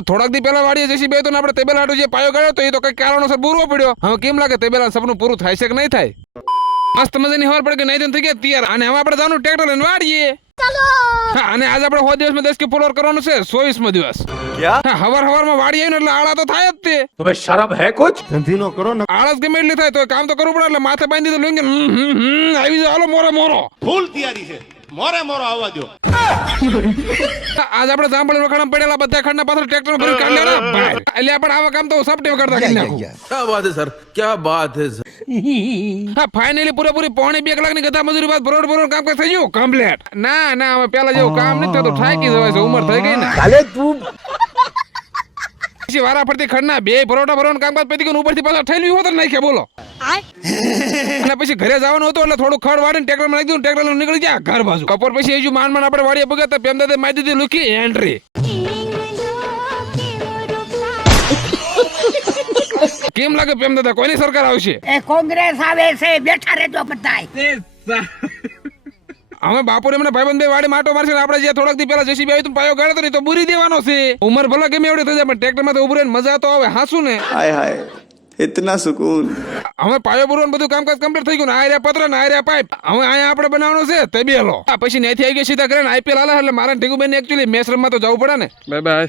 થોડાક દી પહેલા વાડીએ જઈશી બે તો આપણે તેબેલા હાટુ જે પાયો ગાળ્યો તો એ તો કઈ કારણોસર બૂરવો પડ્યો. હવે કેમ લાગે તેબેલા સપનું પૂરું થાય છે કે નહીં થાય? મસ્ત મજાની ખબર પડે કે નહીં થઈ ગયા તૈયાર. અને હવે આપણે જવાનું ટ્રેક્ટર લઈને વાડીએ. હા, અને આજે આપણે 100 દિવસમાં 10 કે ફોલોવર કરવાનું છે. 100મી દિવસ क्या હવારમાં વાડી આવીને એટલે આળા તો થાય જ તે. तुम्हें शर्म है कुछ? ધંધીનો કરો ને. આળસ ગમે એટલી થાય તો કામ તો કરવું પડે. એટલે માથે બાંધી દીધું લુંગી આવી જાય. હાલો મોરો મોરો ફૂલ તૈયારી છે. મોરે મોરો આવવા દો. આજ આપણે જાંબળી વખાણા પડેલા બધા ખંડના પાછળ ટ્રેક્ટર ભરી કાઢી લેવાના ભાઈ. એટલે આપણે આવા કામ તો સપટે કરતા કરી નાખું. क्या बात है सर, क्या बात है सर. હા, ફાઇનલી પૂરેપૂરી 1.5 કલાકની ગધા મજૂરી બાદ બરોબર કામ થઈ ગયું કમ્પ્લીટ. ના હવે પેલા જેવું કામ નથી થતું. થાકી જવાય છે, ઉંમર થઈ ગઈ ને. કાલે તું પછી વારા ફરતી ખડના બે પરોઠા ભરવાનું કામકાજ પતી ગયું. ઉપરથી પાછા ઠેલવી હોત નાખ્યા બોલો. અને પછી ઘરે જવાનું હતું એટલે થોડું ખડ વાળીને ટ્રેક્ટરમાં નાખી દીધું. ટ્રેક્ટર નીકળી ગયા ઘર બાજુ. કપોર પછી હજુ માંડ આપણે વાડીએ પગ્યા તો પેમદાદે મારી દીધી લુકી એન્ટ્રી. કેમ લાગે પેમદાદા કોની સરકાર આવશે? કોંગ્રેસ આવે છે. બેઠા રહેજો બધાય. અમે બાપુરે મને ભાઈબંધ વાડી માટો મારશે. આપણે જે થોડાક દી પહેલા જેસીબી આવી તો પાયો ગાળ્યો તો નહીં તો બુરી દેવાનો છે. ઉંમર ભલે ગમે એવડી થઈ જાય પણ ટ્રેક્ટરમાં તો ઉભું રહીને મજા તો આવે. હાસું ને हाय हाय इतना सुकून. અમે પાયો બુરવાનું બધું કામકાજ કમ્પ્લીટ થઈ ગયું ને. આર્યા પત્ર ને આર્યા પાઇપ હવે અહીંયા આપણે બનાવવાનું છે તે બેલો. પછી ત્યાંથી આવી ગયા સીધા ઘરે આઈપીએલ હાલે એટલે મારા ઢીગુબેન એકચ્યુઅલી મેચ રમવા તો જવું પડે ને. Bye bye.